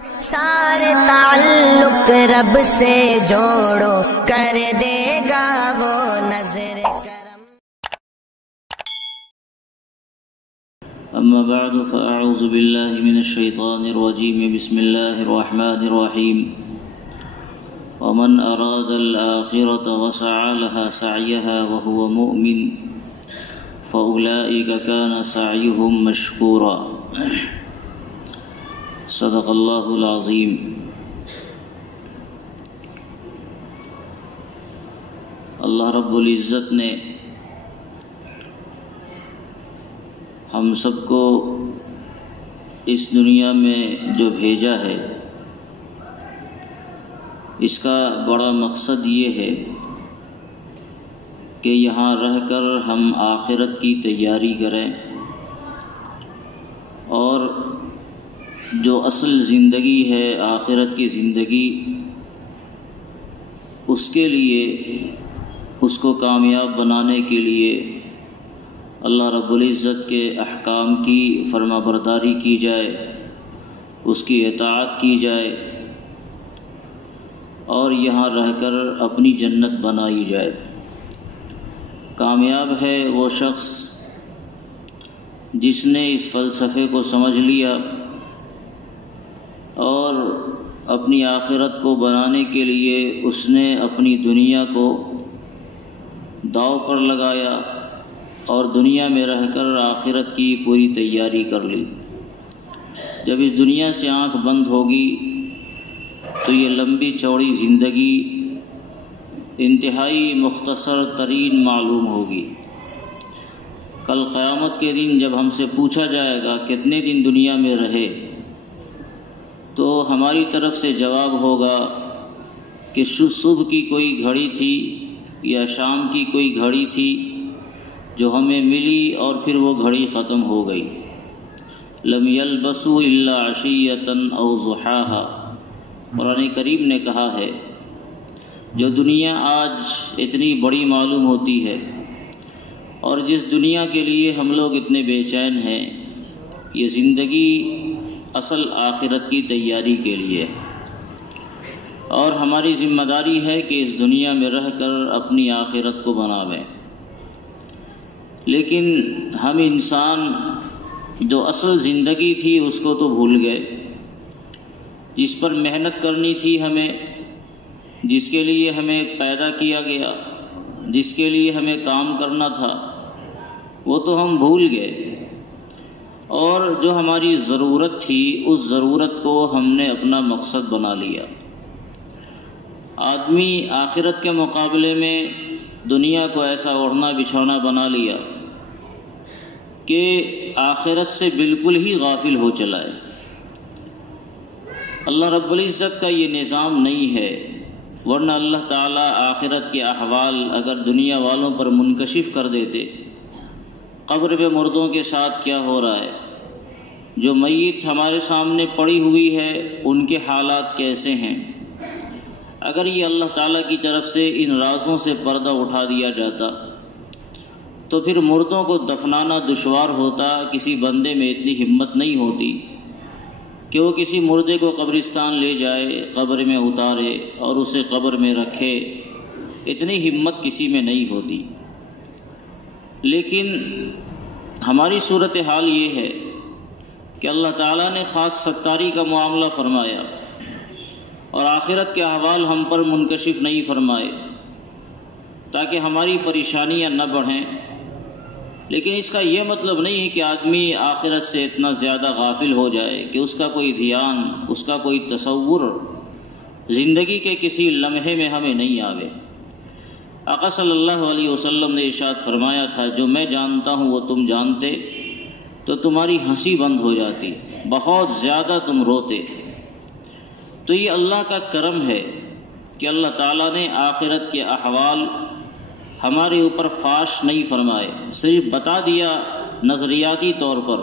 سارے تعلق رب سے جوڑو، کر دے گا وہ نظر کرم۔ اما بعد فاعوذ باللہ من الشیطان الرجیم، بسم اللہ الرحمن الرحیم۔ ومن اراد الآخرة وسعى لها سعيها وهو مؤمن فأولئك كان سعيهم مشكورا۔ صدق اللہ العظیم۔ اللہ رب العزت نے ہم سب کو اس دنیا میں جو بھیجا ہے، اس کا بڑا مقصد یہ ہے کہ یہاں رہ کر ہم آخرت کی تیاری کریں، اور جو اصل زندگی ہے آخرت کی زندگی، اس کے لیے، اس کو کامیاب بنانے کے لیے اللہ رب العزت کے احکام کی فرما برداری کی جائے، اس کی اطاعت کی جائے، اور یہاں رہ کر اپنی جنت بنائی جائے۔ کامیاب ہے وہ شخص جس نے اس فلسفے کو سمجھ لیا اور اپنی آخرت کو بنانے کے لیے اس نے اپنی دنیا کو داؤ پر لگایا اور دنیا میں رہ کر آخرت کی پوری تیاری کر لی۔ جب اس دنیا سے آنکھ بند ہوگی تو یہ لمبی چوڑی زندگی انتہائی مختصر ترین معلوم ہوگی۔ کل قیامت کے دن جب ہم سے پوچھا جائے گا کتنے دن دنیا میں رہے، تو ہماری طرف سے جواب ہوگا کہ صبح کی کوئی گھڑی تھی یا شام کی کوئی گھڑی تھی جو ہمیں ملی اور پھر وہ گھڑی ختم ہو گئی۔ لم یلبسوا الا عشیۃ او ضحاھا، قرآن کریم نے کہا ہے جو دنیا آج اتنی بڑی معلوم ہوتی ہے اور جس دنیا کے لیے ہم لوگ اتنے بے چین ہیں، یہ زندگی اصل آخرت کی تیاری کے لیے، اور ہماری ذمہ داری ہے کہ اس دنیا میں رہ کر اپنی آخرت کو بناویں۔ لیکن ہم انسان جو اصل زندگی تھی اس کو تو بھول گئے، جس پر محنت کرنی تھی ہمیں، جس کے لیے ہمیں پیدا کیا گیا، جس کے لیے ہمیں کام کرنا تھا، وہ تو ہم بھول گئے، اور جو ہماری ضرورت تھی اس ضرورت کو ہم نے اپنا مقصد بنا لیا۔ آدمی آخرت کے مقابلے میں دنیا کو ایسا اوڑھنا بچھونا بنا لیا کہ آخرت سے بالکل ہی غافل ہو چلا ہے۔ اللہ رب العزت کا یہ نظام نہیں ہے، ورنہ اللہ تعالیٰ آخرت کے احوال اگر دنیا والوں پر منکشف کر دیتے، قبر میں مردوں کے ساتھ کیا ہو رہا ہے، جو میت ہمارے سامنے پڑی ہوئی ہے ان کے حالات کیسے ہیں، اگر یہ اللہ تعالیٰ کی طرف سے ان رازوں سے پردہ اٹھا دیا جاتا تو پھر مردوں کو دفنانا دشوار ہوتا۔ کسی بندے میں اتنی ہمت نہیں ہوتی کہ وہ کسی مردے کو قبرستان لے جائے، قبر میں اتارے اور اسے قبر میں رکھے، اتنی ہمت کسی میں نہیں ہوتی۔ لیکن ہماری صورتحال یہ ہے کہ اللہ تعالیٰ نے خاص ستاری کا معاملہ فرمایا اور آخرت کے احوال ہم پر منکشف نہیں فرمائے تاکہ ہماری پریشانیاں نہ بڑھیں۔ لیکن اس کا یہ مطلب نہیں ہے کہ آدمی آخرت سے اتنا زیادہ غافل ہو جائے کہ اس کا کوئی دھیان، اس کا کوئی تصور زندگی کے کسی لمحے میں ہمیں نہیں آوے۔ آقا صلی اللہ علیہ وسلم نے ارشاد فرمایا تھا جو میں جانتا ہوں وہ تم جانتے تو تمہاری ہنسی بند ہو جاتی، بہت زیادہ تم روتے۔ تو یہ اللہ کا کرم ہے کہ اللہ تعالیٰ نے آخرت کے احوال ہمارے اوپر فاش نہیں فرمائے، صرف بتا دیا نظریاتی طور پر،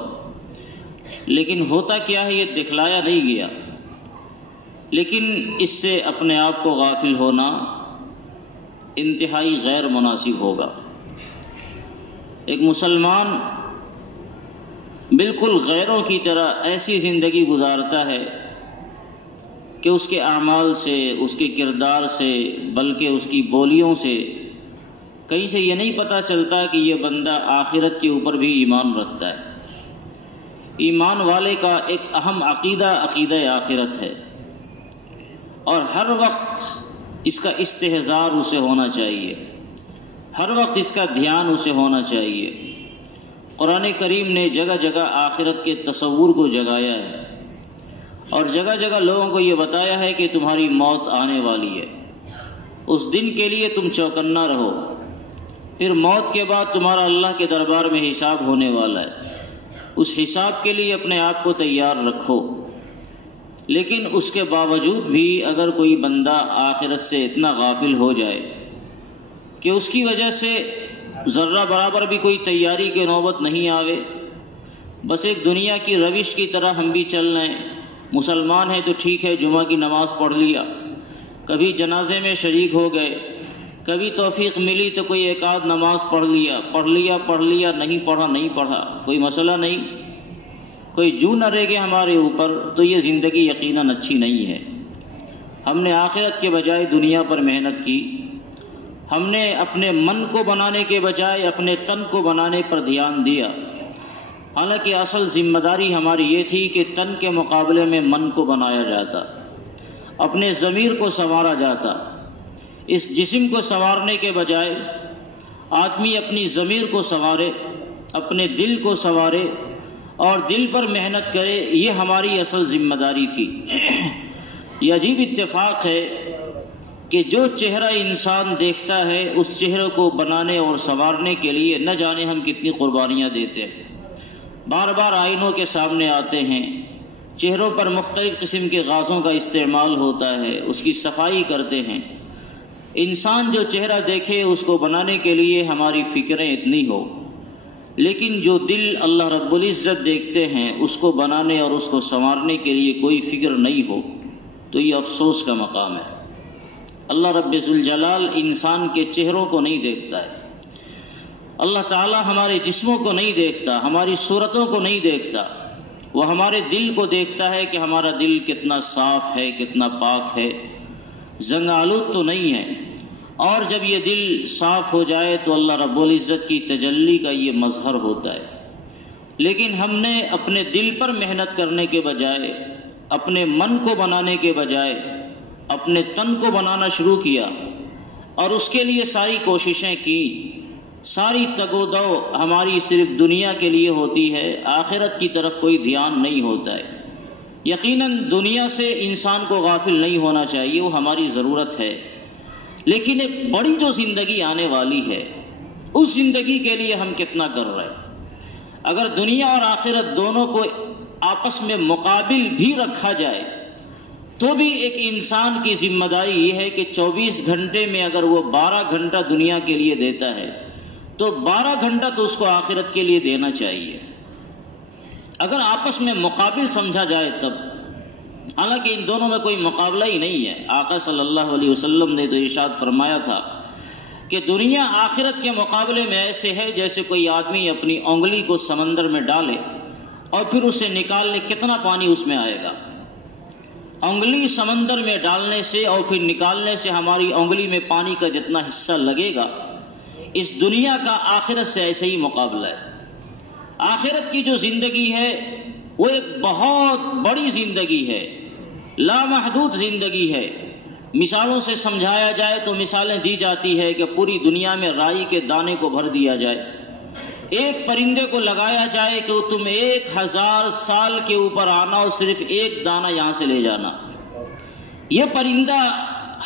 لیکن ہوتا کیا ہے یہ دکھلایا نہیں گیا۔ لیکن اس سے اپنے آپ کو غافل ہونا انتہائی غیر مناسب ہوگا۔ ایک مسلمان بالکل غیروں کی طرح ایسی زندگی گزارتا ہے کہ اس کے اعمال سے، اس کے کردار سے، بلکہ اس کی بولیوں سے کہیں سے یہ نہیں پتہ چلتا کہ یہ بندہ آخرت کے اوپر بھی ایمان رکھتا ہے۔ ایمان والے کا ایک اہم عقیدہ آخرت ہے، اور ہر وقت اس کا استحضار اسے ہونا چاہیے، ہر وقت اس کا دھیان اسے ہونا چاہیے۔ قرآن کریم نے جگہ جگہ آخرت کے تصور کو جگایا ہے، اور جگہ جگہ لوگوں کو یہ بتایا ہے کہ تمہاری موت آنے والی ہے، اس دن کے لیے تم چوکنا رہو، پھر موت کے بعد تمہارا اللہ کے دربار میں حساب ہونے والا ہے، اس حساب کے لیے اپنے آپ کو تیار رکھو۔ لیکن اس کے باوجود بھی اگر کوئی بندہ آخرت سے اتنا غافل ہو جائے کہ اس کی وجہ سے ذرہ برابر بھی کوئی تیاری کی نوبت نہیں آوے، بس ایک دنیا کی روش کی طرح ہم بھی چل رہے ہیں، مسلمان ہیں تو ٹھیک ہے، جمعہ کی نماز پڑھ لیا، کبھی جنازے میں شریک ہو گئے، کبھی توفیق ملی تو کوئی ایک آدھ نماز پڑھ لیا، نہیں پڑھا، کوئی مسئلہ نہیں، کوئی جو نہ رہ گیا ہمارے اوپر، تو یہ زندگی یقیناً اچھی نہیں ہے۔ ہم نے آخرت کے بجائے دنیا پر محنت کی، ہم نے اپنے من کو بنانے کے بجائے اپنے تن کو بنانے پر دھیان دیا، حالانکہ اصل ذمہ داری ہماری یہ تھی کہ تن کے مقابلے میں من کو بنایا جاتا، اپنے ضمیر کو سنوارا جاتا۔ اس جسم کو سنوارنے کے بجائے آدمی اپنی ضمیر کو سنوارے، اپنے دل کو سنوارے اور دل پر محنت کرے، یہ ہماری اصل ذمہ داری تھی۔ یہ عجیب اتفاق ہے کہ جو چہرہ انسان دیکھتا ہے اس چہرے کو بنانے اور سنوارنے کے لیے نہ جانے ہم کتنی قربانیاں دیتے ہیں، بار بار آئینوں کے سامنے آتے ہیں، چہروں پر مختلف قسم کے غازوں کا استعمال ہوتا ہے، اس کی صفائی کرتے ہیں۔ انسان جو چہرہ دیکھے اس کو بنانے کے لیے ہماری فکریں اتنی ہو، لیکن جو دل اللہ رب العزت دیکھتے ہیں اس کو بنانے اور اس کو سنوارنے کے لیے کوئی فکر نہیں ہو، تو یہ افسوس کا مقام ہے۔ اللہ رب ذوالجلال انسان کے چہروں کو نہیں دیکھتا ہے، اللہ تعالی ہمارے جسموں کو نہیں دیکھتا، ہماری صورتوں کو نہیں دیکھتا، وہ ہمارے دل کو دیکھتا ہے کہ ہمارا دل کتنا صاف ہے، کتنا پاک ہے، زنگ آلود تو نہیں ہے۔ اور جب یہ دل صاف ہو جائے تو اللہ رب العزت کی تجلی کا یہ مظہر ہوتا ہے۔ لیکن ہم نے اپنے دل پر محنت کرنے کے بجائے، اپنے من کو بنانے کے بجائے اپنے تن کو بنانا شروع کیا، اور اس کے لیے ساری کوششیں کی، ساری تگ و دو ہماری صرف دنیا کے لیے ہوتی ہے، آخرت کی طرف کوئی دھیان نہیں ہوتا ہے۔ یقیناً دنیا سے انسان کو غافل نہیں ہونا چاہیے، وہ ہماری ضرورت ہے، لیکن ایک بڑی جو زندگی آنے والی ہے اس زندگی کے لیے ہم کتنا کر رہے ہیں۔ اگر دنیا اور آخرت دونوں کو آپس میں مقابل بھی رکھا جائے تو بھی ایک انسان کی ذمہ داری یہ ہے کہ 24 گھنٹے میں اگر وہ 12 گھنٹہ دنیا کے لیے دیتا ہے تو 12 گھنٹہ تو اس کو آخرت کے لیے دینا چاہیے، اگر آپس میں مقابل سمجھا جائے تب۔ حالانکہ ان دونوں میں کوئی مقابلہ ہی نہیں ہے۔ آقا صلی اللہ علیہ وسلم نے تو ارشاد فرمایا تھا کہ دنیا آخرت کے مقابلے میں ایسے ہے جیسے کوئی آدمی اپنی انگلی کو سمندر میں ڈالے اور پھر اسے نکال لے، کتنا پانی اس میں آئے گا؟ انگلی سمندر میں ڈالنے سے اور پھر نکالنے سے ہماری انگلی میں پانی کا جتنا حصہ لگے گا، اس دنیا کا آخرت سے ایسے ہی مقابلہ ہے۔ آخرت کی جو زندگی ہے وہ ایک بہت بڑی زندگی ہے، لامحدود زندگی ہے۔ مثالوں سے سمجھایا جائے تو مثالیں دی جاتی ہے کہ پوری دنیا میں رائی کے دانے کو بھر دیا جائے، ایک پرندے کو لگایا جائے کہ تم 1000 سال کے اوپر آنا اور صرف ایک دانہ یہاں سے لے جانا، یہ پرندہ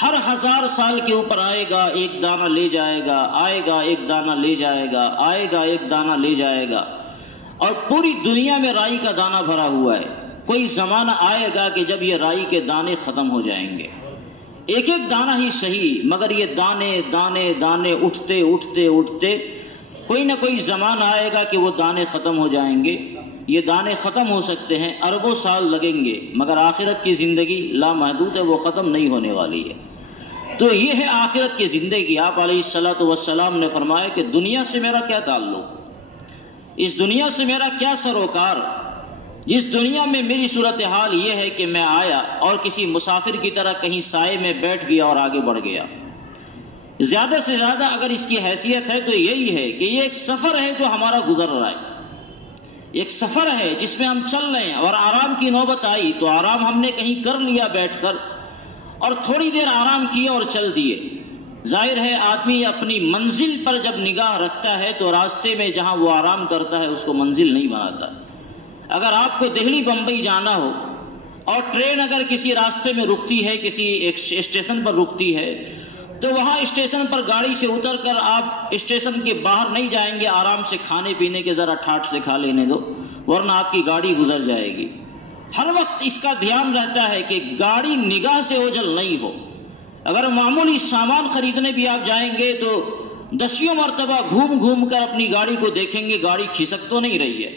ہر 1000 سال کے اوپر آئے گا، ایک دانہ لے جائے گا، آئے گا ایک دانہ لے جائے گا، آئے گا ایک دانہ لے جائے گا، اور پوری دنیا میں رائی کا دانہ بھرا ہوا ہے۔ کوئی زمانہ آئے گا کہ جب یہ رائی کے دانے ختم ہو جائیں گے، ایک ایک دانہ ہی صحیح، مگر یہ دانے دانے دانے اٹھتے اٹھتے اٹھتے کوئی نہ کوئی زمانہ آئے گا کہ وہ دانے ختم ہو جائیں گے۔ یہ دانے ختم ہو سکتے ہیں، اربوں سال لگیں گے، مگر آخرت کی زندگی لامحدود ہے، وہ ختم نہیں ہونے والی ہے۔ تو یہ ہے آخرت کی زندگی۔ آپ علیہ الصلوۃ والسلام نے فرمایا کہ دنیا سے میرا کیا تعلق، اس دنیا سے میرا کیا سروکار، جس دنیا میں میری صورتحال یہ ہے کہ میں آیا اور کسی مسافر کی طرح کہیں سائے میں بیٹھ گیا اور آگے بڑھ گیا. زیادہ سے زیادہ اگر اس کی حیثیت ہے تو یہی ہے کہ یہ ایک سفر ہے جو ہمارا گزر رہا ہے، ایک سفر ہے جس میں ہم چل رہے ہیں، اور آرام کی نوبت آئی تو آرام ہم نے کہیں کر لیا بیٹھ کر، اور تھوڑی دیر آرام کیا اور چل دیے. ظاہر ہے آدمی اپنی منزل پر جب نگاہ رکھتا ہے تو راستے میں جہاں وہ آرام کرتا ہے اس کو منزل نہیں بناتا. اگر آپ کو دہلی بمبئی جانا ہو اور ٹرین اگر کسی راستے میں رکتی ہے، کسی ایک اسٹیشن پر رکتی ہے، تو وہاں اسٹیشن پر گاڑی سے اتر کر آپ اسٹیشن کے باہر نہیں جائیں گے آرام سے کھانے پینے کے ذرا ٹھاٹ سے کھا لینے دو، ورنہ آپ کی گاڑی گزر جائے گی. ہر وقت اس کا دھیان رہتا ہے کہ گاڑی نگاہ سے اوجھل نہیں ہو. اگر معمولی سامان خریدنے بھی آپ جائیں گے تو دسیوں مرتبہ گھوم گھوم کر اپنی گاڑی کو دیکھیں گے گاڑی کھسک تو نہیں رہی ہے.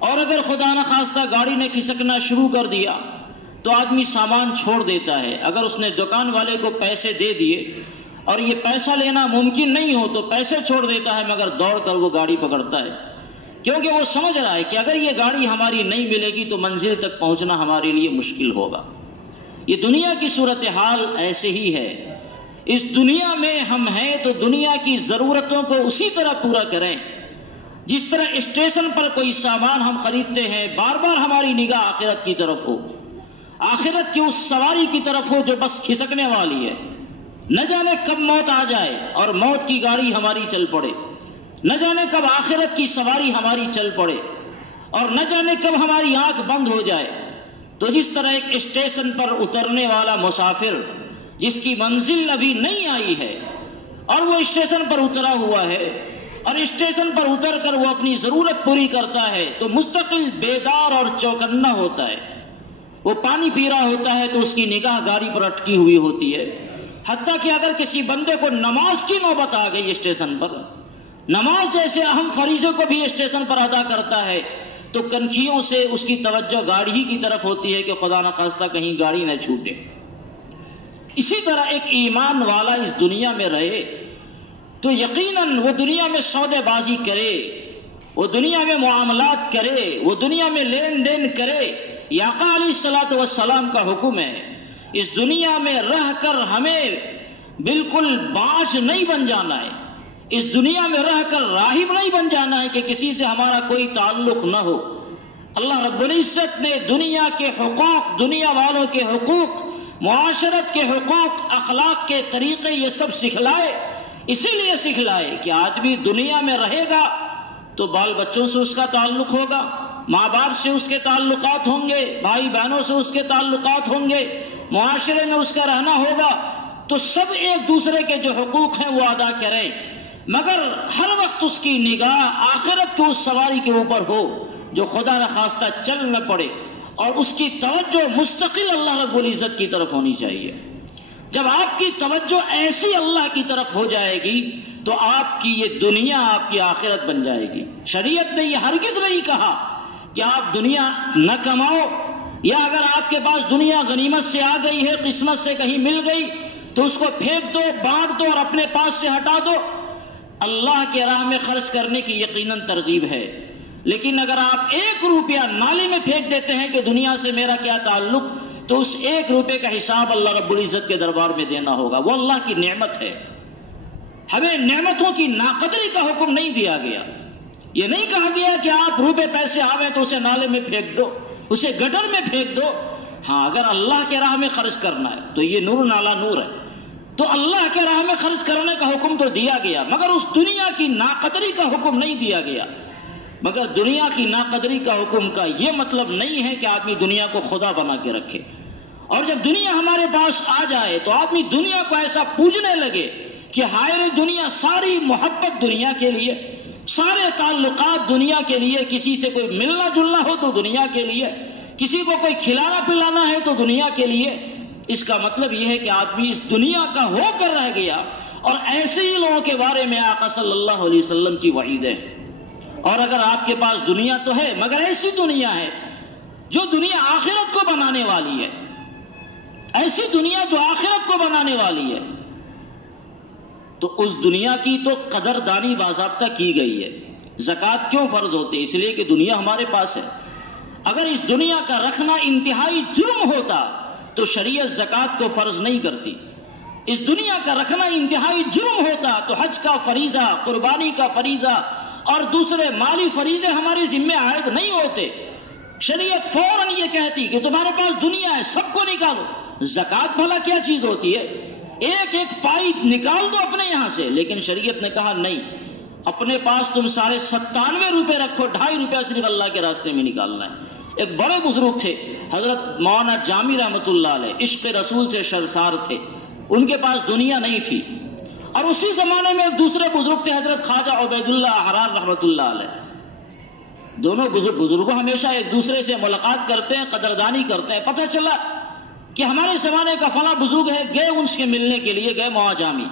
اور اگر خدا نخواستہ گاڑی نے کھسکنا شروع کر دیا تو آدمی سامان چھوڑ دیتا ہے. اگر اس نے دکان والے کو پیسے دے دیے اور یہ پیسہ لینا ممکن نہیں ہو تو پیسے چھوڑ دیتا ہے، مگر دوڑ کر وہ گاڑی پکڑتا ہے، کیونکہ وہ سمجھ رہا ہے کہ اگر یہ گاڑی ہماری نہیں ملے گی تو منزل تک پہنچنا ہمارے لیے مشکل ہوگا. یہ دنیا کی صورتحال ایسے ہی ہے. اس دنیا میں ہم ہیں تو دنیا کی ضرورتوں کو اسی طرح پورا کریں جس طرح اسٹیشن پر کوئی سامان ہم خریدتے ہیں، بار بار ہماری نگاہ آخرت کی طرف ہو، آخرت کی اس سواری کی طرف ہو جو بس کھسکنے والی ہے. نہ جانے کب موت آ جائے اور موت کی گاڑی ہماری چل پڑے، نہ جانے کب آخرت کی سواری ہماری چل پڑے، اور نہ جانے کب ہماری آنکھ بند ہو جائے. تو جس طرح ایک اسٹیشن پر اترنے والا مسافر جس کی منزل ابھی نہیں آئی ہے اور وہ اسٹیشن پر اترا ہوا ہے اور اسٹیشن پر اتر کر وہ اپنی ضرورت پوری کرتا ہے تو مستقل بیدار اور چوکنا ہوتا ہے. وہ پانی پی رہا ہوتا ہے تو اس کی نگاہ گاڑی پر اٹکی ہوئی ہوتی ہے. حتیٰ کہ اگر کسی بندے کو نماز کی نوبت آ گئی اسٹیشن پر، نماز جیسے اہم فریضے کو بھی اسٹیشن پر ادا کرتا ہے، تو کنکھیوں سے اس کی توجہ گاڑی ہی کی طرف ہوتی ہے کہ خدا نخواستہ کہیں گاڑی نہ چھوٹے. اسی طرح ایک ایمان والا اس دنیا میں رہے تو یقیناً وہ دنیا میں سودے بازی کرے، وہ دنیا میں معاملات کرے، وہ دنیا میں لین دین کرے. آقا علیہ الصلوۃ والسلام کا حکم ہے اس دنیا میں رہ کر ہمیں بالکل باش نہیں بن جانا ہے، اس دنیا میں رہ کر راہب نہیں بن جانا ہے کہ کسی سے ہمارا کوئی تعلق نہ ہو. اللہ رب العزت نے دنیا کے حقوق، دنیا والوں کے حقوق، معاشرت کے حقوق، اخلاق کے طریقے یہ سب سکھلائے. اسی لیے سکھلائے کہ آدمی دنیا میں رہے گا تو بال بچوں سے اس کا تعلق ہوگا، ماں باپ سے اس کے تعلقات ہوں گے، بھائی بہنوں سے اس کے تعلقات ہوں گے، معاشرے میں اس کا رہنا ہوگا. تو سب ایک دوسرے کے جو حقوق ہیں وہ ادا کریں، مگر ہر وقت اس کی نگاہ آخرت کی اس سواری کے اوپر ہو جو خدا نخواستہ چل نہ پڑے، اور اس کی توجہ مستقل اللہ رب العزت کی طرف ہونی چاہیے. جب آپ کی توجہ ایسی اللہ کی طرف ہو جائے گی تو آپ کی یہ دنیا آپ کی آخرت بن جائے گی. شریعت نے یہ ہرگز نہیں کہا کہ آپ دنیا نہ کماؤ، یا اگر آپ کے پاس دنیا غنیمت سے آ گئی ہے، قسمت سے کہیں مل گئی تو اس کو پھینک دو، بانٹ دو اور اپنے پاس سے ہٹا دو. اللہ کے راہ میں خرچ کرنے کی یقیناً ترغیب ہے، لیکن اگر آپ 1 روپیہ نالی میں پھینک دیتے ہیں کہ دنیا سے میرا کیا تعلق، تو اس 1 روپے کا حساب اللہ رب العزت کے دربار میں دینا ہوگا. وہ اللہ کی نعمت ہے. ہمیں نعمتوں کی ناقدری کا حکم نہیں دیا گیا. یہ نہیں کہا گیا کہ آپ روپے پیسے آوے تو اسے نالے میں پھینک دو، اسے گٹر میں پھینک دو. ہاں اگر اللہ کے راہ میں خرچ کرنا ہے تو یہ نور نالا نور ہے، تو اللہ کے راہ میں خرچ کرنے کا حکم تو دیا گیا، مگر اس دنیا کی ناقدری کا حکم نہیں دیا گیا. مگر دنیا کی ناقدری کا حکم کا یہ مطلب نہیں ہے کہ آدمی دنیا کو خدا بنا کے رکھے، اور جب دنیا ہمارے پاس آ جائے تو آدمی دنیا کو ایسا پوجنے لگے کہ ہائے دنیا، ساری محبت دنیا کے لیے، سارے تعلقات دنیا کے لیے، کسی سے کوئی ملنا جلنا ہو تو دنیا کے لیے، کسی کو کوئی کھلانا پلانا ہے تو دنیا کے لیے. اس کا مطلب یہ ہے کہ آدمی اس دنیا کا ہو کر رہ گیا. اور ایسے ہی لوگوں کے بارے میں آقا صلی اللہ علیہ وسلم کی وعید ہے. اور اگر آپ کے پاس دنیا تو ہے، مگر ایسی دنیا ہے جو دنیا آخرت کو بنانے والی ہے، ایسی دنیا جو آخرت کو بنانے والی ہے، تو اس دنیا کی تو قدردانی باضابطہ کی گئی ہے. زکوٰۃ کیوں فرض ہوتی ہے؟ اس لیے کہ دنیا ہمارے پاس ہے. اگر اس دنیا کا رکھنا انتہائی جرم ہوتا تو شریعت زکوٰۃ کو فرض نہیں کرتی. اس دنیا کا رکھنا انتہائی جرم ہوتا تو حج کا فریضہ، قربانی کا فریضہ اور دوسرے مالی فریضے ہمارے ذمہ عائد نہیں ہوتے. شریعت فوراً یہ کہتی کہ تمہارے پاس دنیا ہے، سب کو نکالو. زکوٰۃ بھلا کیا چیز ہوتی ہے؟ ایک ایک پائی نکال دو اپنے یہاں سے. لیکن شریعت نے کہا نہیں، اپنے پاس تم 97.5 روپے رکھو، 2.5 روپیہ صرف اللہ کے راستے میں نکالنا ہے. ایک بڑے بزرگ تھے حضرت مولانا جامی رحمۃ اللہ علیہ، عشق رسول سے شرسار تھے. ان کے پاس دنیا نہیں تھی. اور اسی زمانے میں ایک دوسرے بزرگ تھے حضرت خواجہ عبید اللہ احرار رحمۃ اللہ علیہ. دونوں بزرگوں ہمیشہ ایک دوسرے سے ملاقات کرتے ہیں، قدردانی کرتے ہیں. پتہ چلا کہ ہمارے زمانے کا فلاں بزرگ ہے، گئے ان سے ملنے کے لیے، گئے مولانا جامی.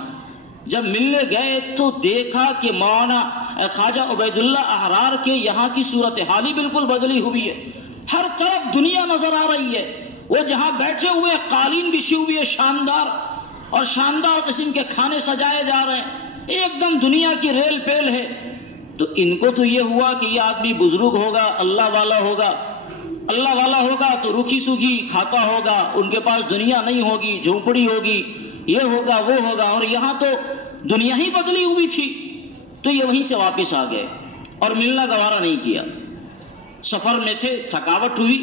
جب ملنے گئے تو دیکھا کہ مولانا خواجہ عبید اللہ احرار کے یہاں کی صورتحال ہی بالکل بدلی ہوئی ہے. ہر طرف دنیا نظر آ رہی ہے. وہ جہاں بیٹھے ہوئے قالین بچھی ہوئی ہے شاندار، اور شاندار قسم کے کھانے سجائے جا رہے ہیں، ایک دم دنیا کی ریل پیل ہے. تو ان کو تو یہ ہوا کہ یہ آدمی بزرگ ہوگا، اللہ والا ہوگا. اللہ والا ہوگا تو روکھی سوکھی کھاتا ہوگا، ان کے پاس دنیا نہیں ہوگی، جھونپڑی ہوگی، یہ ہوگا وہ ہوگا. اور یہاں تو دنیا ہی بدلی ہوئی تھی. تو یہ وہیں سے واپس آ گئے اور ملنا گوارا نہیں کیا. سفر میں تھے، تھکاوٹ ہوئی،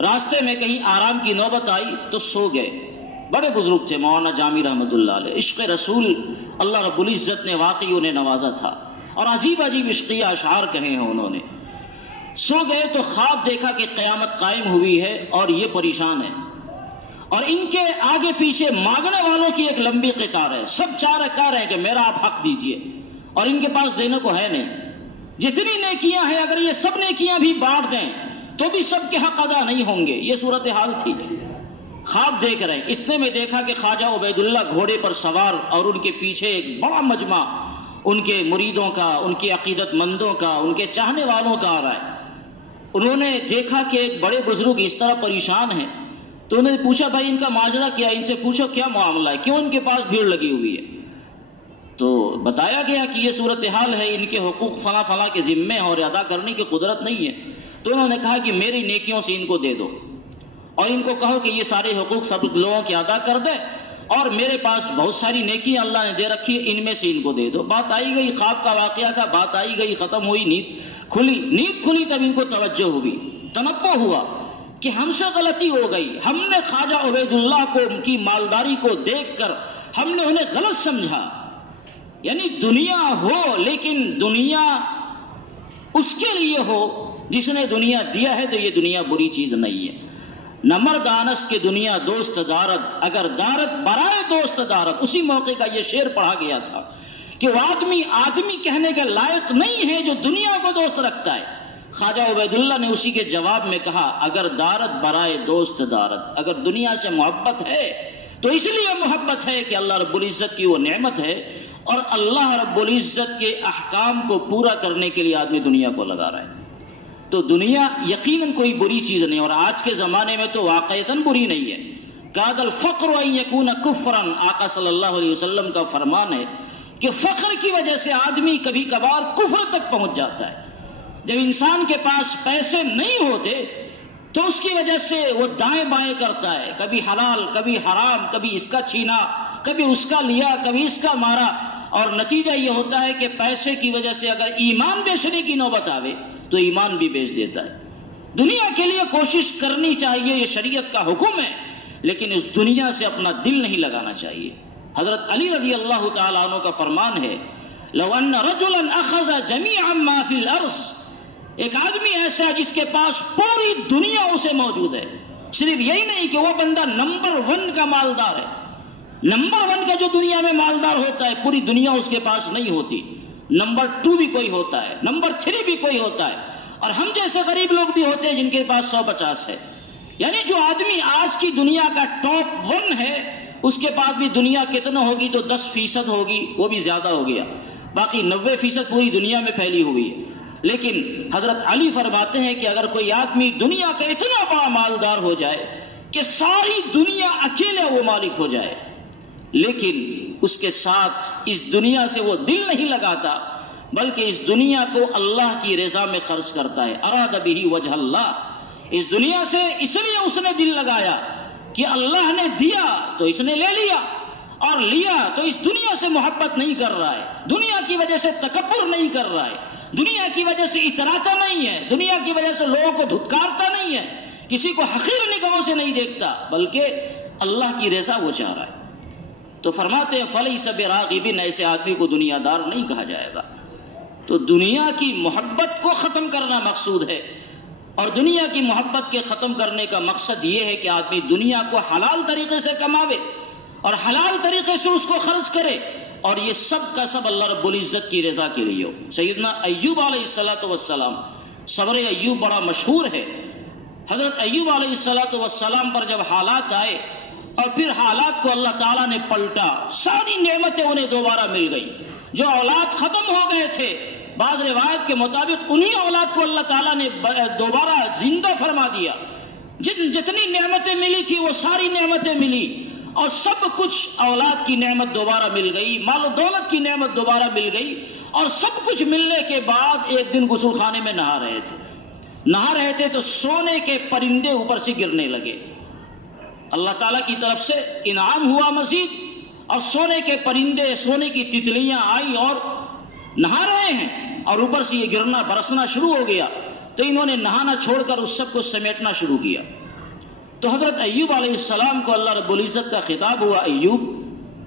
راستے میں کہیں آرام کی نوبت آئی تو سو گئے. بڑے بزرگ تھے مولانا جامی رحمۃ اللہ علیہ. عشق رسول اللہ رب العزت نے واقعی انہیں نوازا تھا اور عجیب عجیب عشقیہ اشعار کہے ہیں انہوں نے. سو گئے تو خواب دیکھا کہ قیامت قائم ہوئی ہے اور یہ پریشان ہے، اور ان کے آگے پیچھے مانگنے والوں کی ایک لمبی قطار ہے. سب چاہ رہے ہیں کہ میرا آپ حق دیجئے، اور ان کے پاس دینے کو ہے نہیں. جتنی نیکیاں ہیں اگر یہ سب نیکیاں بھی بانٹ دیں تو بھی سب کے حق ادا نہیں ہوں گے. یہ صورتحال تھی. خواب دیکھ رہے، اتنے میں دیکھا کہ خواجہ عبید اللہ گھوڑے پر سوار اور ان کے پیچھے ایک بڑا مجمع ان کے مریدوں کا، ان کے عقیدت مندوں کا، ان کے چاہنے والوں کا آ رہا ہے. انہوں نے دیکھا کہ ایک بڑے بزرگ اس طرح پریشان ہیں تو انہوں نے پوچھا بھائی ان کا ماجرا کیا، ان سے پوچھو کیا معاملہ ہے، کیوں ان کے پاس بھیڑ لگی ہوئی ہے. تو بتایا گیا کہ یہ صورتحال ہے، ان کے حقوق فلاں فلاں کے ذمے اور ادا کرنے کی قدرت نہیں ہے. تو انہوں نے کہا کہ میری نیکیوں سے ان کو دے دو اور ان کو کہو کہ یہ سارے حقوق سب لوگوں کے ادا کر دے، اور میرے پاس بہت ساری نیکی اللہ نے دے رکھی ہے، ان میں سے ان کو دے دو. بات آئی گئی، خواب کا واقعہ تھا، بات آئی گئی، ختم ہوئی، نیند کھلی. تب ان کو توجہ ہوئی، تنبہ ہوا کہ ہم سے غلطی ہو گئی. ہم نے خواجہ عبید اللہ کو، ان کی مالداری کو دیکھ کر ہم نے انہیں غلط سمجھا. یعنی دنیا ہو لیکن دنیا اس کے لیے ہو جس نے دنیا دیا ہے، تو یہ دنیا بری چیز نہیں ہے. نمر دانس کے دنیا دوست دارد، اگر دارد برائے دوست دارد. اسی موقع کا یہ شعر پڑھا گیا تھا کہ وہ آدمی کہنے کے لائق نہیں ہے جو دنیا کو دوست رکھتا ہے. خواجہ عبید اللہ نے اسی کے جواب میں کہا اگر دارد برائے دوست دارد، اگر دنیا سے محبت ہے تو اس لیے محبت ہے کہ اللہ رب العزت کی وہ نعمت ہے، اور اللہ رب العزت کے احکام کو پورا کرنے کے لیے آدمی دنیا کو لگا رہا ہے. تو دنیا یقیناً کوئی بری چیز نہیں، اور آج کے زمانے میں تو واقعتاً بری نہیں ہے. کاد الفقر ان یکون کفرا، آقا صلی اللہ علیہ وسلم کا فرمان ہے کہ فخر کی وجہ سے آدمی کبھی کبھار کفر تک پہنچ جاتا ہے. جب انسان کے پاس پیسے نہیں ہوتے تو اس کی وجہ سے وہ دائیں بائیں کرتا ہے، کبھی حلال کبھی حرام، کبھی اس کا چھینا کبھی اس کا لیا کبھی اس کا مارا، اور نتیجہ یہ ہوتا ہے کہ پیسے کی وجہ سے اگر ایمان بیچنے کی نوبت آوے تو ایمان بھی بیچ دیتا ہے. دنیا کے لیے کوشش کرنی چاہیے، یہ شریعت کا حکم ہے، لیکن اس دنیا سے اپنا دل نہیں لگانا چاہیے. حضرت علی رضی اللہ تعالیٰ عنہ کا فرمان ہے لو ان رجلا اخذ جميعا ما في الارض، ایک آدمی ایسا ہے جس کے پاس پوری دنیا اسے موجود ہے. صرف یہی نہیں کہ وہ بندہ نمبر 1 کا مالدار ہے، نمبر 1 کا جو دنیا میں مالدار ہوتا ہے پوری دنیا اس کے پاس نہیں ہوتی، نمبر 2 بھی کوئی ہوتا ہے، نمبر 3 بھی کوئی ہوتا ہے، اور ہم جیسے غریب لوگ بھی ہوتے ہیں جن کے پاس 150 ہے. یعنی جو آدمی آج کی دنیا کا ٹاپ 1 ہے اس کے پاس بھی دنیا کتنا ہوگی تو 10% ہوگی، وہ بھی زیادہ ہو گیا، باقی 90% پوری دنیا میں پھیلی ہوئی ہے. لیکن حضرت علی فرماتے ہیں کہ اگر کوئی آدمی دنیا کا اتنا بڑا مالدار ہو جائے کہ ساری دنیا اکیلے وہ مالک ہو جائے، لیکن اس کے ساتھ اس دنیا سے وہ دل نہیں لگاتا بلکہ اس دنیا کو اللہ کی رضا میں خرچ کرتا ہے، اراد بہ وجہ اللہ، اس دنیا سے اس لیے اس نے دل لگایا کہ اللہ نے دیا تو اس نے لے لیا، اور لیا تو اس دنیا سے محبت نہیں کر رہا ہے، دنیا کی وجہ سے تکبر نہیں کر رہا ہے، دنیا کی وجہ سے اتراتا نہیں ہے، دنیا کی وجہ سے لوگوں کو دھتکارتا نہیں ہے، کسی کو حقیر نگاہوں سے نہیں دیکھتا، بلکہ اللہ کی رضا وہ چاہ رہا ہے۔ تو فرماتے ہیں فلیس براغبن، ایسے آدمی کو دنیا دار نہیں کہا جائے گا۔ تو دنیا کی محبت کو ختم کرنا مقصود ہے، اور دنیا کی محبت کے ختم کرنے کا مقصد یہ ہے کہ آدمی دنیا کو حلال طریقے سے کماوے اور حلال طریقے سے اس کو خرچ کرے، اور یہ سب کا سب اللہ رب العزت کی رضا کے لیے ہو۔ سیدنا ایوب علیہ السلام، صبر ایوب بڑا مشہور ہے۔ حضرت ایوب علیہ السلام پر جب حالات آئے اور پھر حالات کو اللہ تعالیٰ نے پلٹا، ساری نعمتیں انہیں دوبارہ مل گئی، جو اولاد ختم ہو گئے تھے بعض روایت کے مطابق انہی اولاد کو اللہ تعالیٰ نے دوبارہ زندہ فرما دیا، جتنی نعمتیں ملی تھی وہ ساری نعمتیں ملی، اور سب کچھ اولاد کی نعمت دوبارہ مل گئی، مال و دولت کی نعمت دوبارہ مل گئی، اور سب کچھ ملنے کے بعد ایک دن غسل خانے میں نہا رہے تھے تو سونے کے پرندے اوپر سے گرنے لگے، اللہ تعالیٰ کی طرف سے انعام ہوا مزید، اور سونے کے پرندے، سونے کی تتلیاں آئی اور نہا رہے ہیں، اور اوپر سے یہ گرنا برسنا شروع ہو گیا، تو انہوں نے نہانا چھوڑ کر اس سب کو سمیٹنا شروع کیا۔ تو حضرت ایوب علیہ السلام کو اللہ رب العزت کا خطاب ہوا، ایوب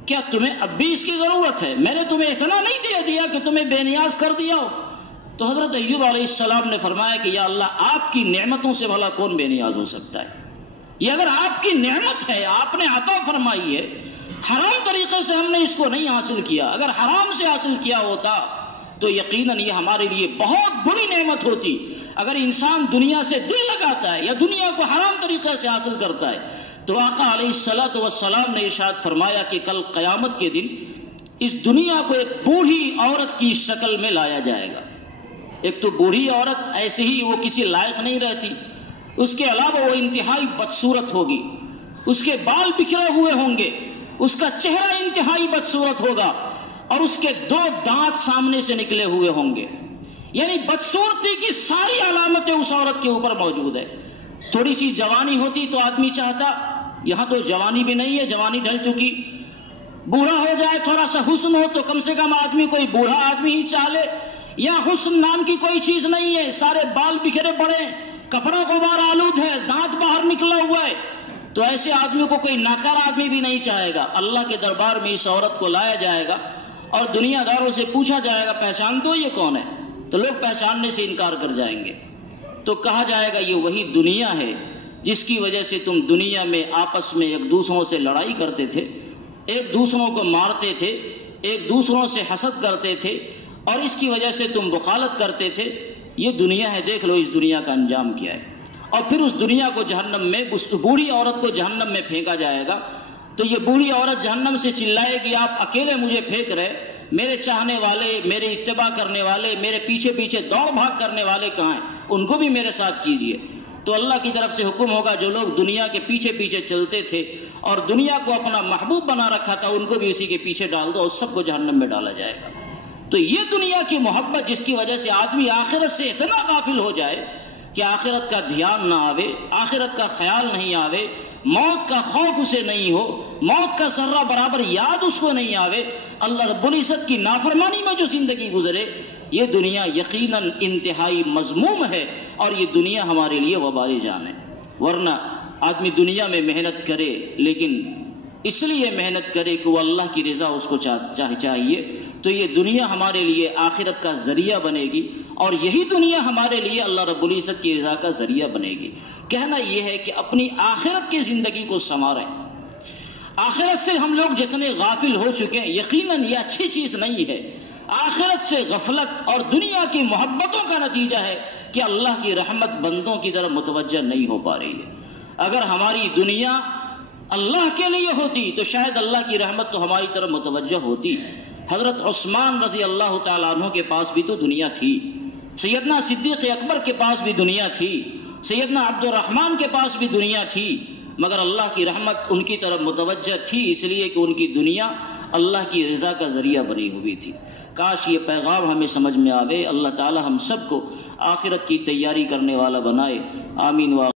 کیا تمہیں اب بھی اس کی ضرورت ہے؟ میں نے تمہیں اتنا نہیں دے دیا کہ تمہیں بے نیاز کر دیا ہو؟ تو حضرت ایوب علیہ السلام نے فرمایا کہ یا اللہ، آپ کی نعمتوں سے بھلا کون بے نیاز ہو سکتا ہے؟ یہ اگر آپ کی نعمت ہے، آپ نے عطا فرمائی ہے، حرام طریقے سے ہم نے اس کو نہیں حاصل کیا، اگر حرام سے حاصل کیا ہوتا تو یقیناً یہ ہمارے لیے بہت بڑی نعمت ہوتی۔ اگر انسان دنیا سے دل لگاتا ہے یا دنیا کو حرام طریقے سے حاصل کرتا ہے، تو آقا علیہ السلام نے ارشاد فرمایا کہ کل قیامت کے دن اس دنیا کو ایک بوڑھی عورت کی شکل میں لایا جائے گا۔ ایک تو بوڑھی عورت ایسے ہی وہ کسی لائق نہیں رہتی، اس کے علاوہ وہ انتہائی بدصورت ہوگی، اس کے بال بکھرے ہوئے ہوں گے، اس کا چہرہ انتہائی بدصورت ہوگا، اور اس کے 2 دانت سامنے سے نکلے ہوئے ہوں گے، یعنی بدصورتی کی ساری علامتیں اس عورت کے اوپر موجود ہے۔ تھوڑی سی جوانی ہوتی تو آدمی چاہتا، یہاں تو جوانی بھی نہیں ہے، جوانی ڈھل چکی، بوڑھا ہو جائے تھوڑا سا حسن ہو تو کم سے کم آدمی کوئی بوڑھا آدمی ہی چاہے، یا حسن نام کی کوئی چیز نہیں ہے، سارے بال بکھرے پڑے، کپڑا غبار آلود ہے، دانت باہر نکلا ہوا ہے، تو ایسے آدمی کو کوئی ناکار آدمی بھی نہیں چاہے گا۔ اللہ کے دربار میں اس عورت کو لایا جائے گا اور دنیا داروں سے پوچھا جائے گا پہچان دو یہ کون ہے، تو لوگ پہچاننے سے انکار کر جائیں گے، تو کہا جائے گا یہ وہی دنیا ہے جس کی وجہ سے تم دنیا میں آپس میں ایک دوسروں سے لڑائی کرتے تھے، ایک دوسروں کو مارتے تھے، ایک دوسروں سے حسد کرتے تھے، اور اس کی وجہ سے تم بخالت کرتے تھے۔ یہ دنیا ہے، دیکھ لو اس دنیا کا انجام کیا ہے۔ اور پھر اس دنیا کو جہنم میں، اس بوڑھی عورت کو جہنم میں پھینکا جائے گا، تو یہ بوڑھی عورت جہنم سے چلائے گی آپ اکیلے مجھے پھینک رہے، میرے چاہنے والے، میرے اتباع کرنے والے، میرے پیچھے پیچھے دوڑ بھاگ کرنے والے کہاں ہیں؟ ان کو بھی میرے ساتھ کیجئے۔ تو اللہ کی طرف سے حکم ہوگا جو لوگ دنیا کے پیچھے پیچھے چلتے تھے اور دنیا کو اپنا محبوب بنا رکھا تھا، ان کو بھی اسی کے پیچھے ڈال دو، اور سب کو جہنم میں ڈالا جائے گا۔ تو یہ دنیا کی محبت جس کی وجہ سے آدمی آخرت سے اتنا غافل ہو جائے کہ آخرت کا دھیان نہ آوے، آخرت کا خیال نہیں آوے، موت کا خوف اسے نہیں ہو، موت کا ذرہ برابر یاد اس کو نہیں آوے، اللہ رب العزت کی نافرمانی میں جو زندگی گزرے، یہ دنیا یقیناً انتہائی مذموم ہے، اور یہ دنیا ہمارے لیے وبال جان ہے۔ ورنہ آدمی دنیا میں محنت کرے، لیکن اس لیے محنت کرے کہ وہ اللہ کی رضا اس کو چاہیے، تو یہ دنیا ہمارے لیے آخرت کا ذریعہ بنے گی، اور یہی دنیا ہمارے لیے اللہ رب العزت کی رضا کا ذریعہ بنے گی۔ کہنا یہ ہے کہ اپنی آخرت کی زندگی کو سنواریں۔ آخرت سے ہم لوگ جتنے غافل ہو چکے ہیں، یقیناً یہ اچھی چیز نہیں ہے۔ آخرت سے غفلت اور دنیا کی محبتوں کا نتیجہ ہے کہ اللہ کی رحمت بندوں کی طرف متوجہ نہیں ہو پا رہی ہے۔ اگر ہماری دنیا اللہ کے لیے ہوتی تو شاید اللہ کی رحمت تو ہماری طرف متوجہ ہوتی۔ حضرت عثمان رضی اللہ تعالیٰ عنہ کے پاس بھی تو دنیا تھی، سیدنا صدیق اکبر کے پاس بھی دنیا تھی، سیدنا عبد الرحمن کے پاس بھی دنیا تھی، مگر اللہ کی رحمت ان کی طرف متوجہ تھی اس لیے کہ ان کی دنیا اللہ کی رضا کا ذریعہ بنی ہوئی تھی۔ کاش یہ پیغام ہمیں سمجھ میں آوے۔ اللہ تعالی ہم سب کو آخرت کی تیاری کرنے والا بنائے. آمین.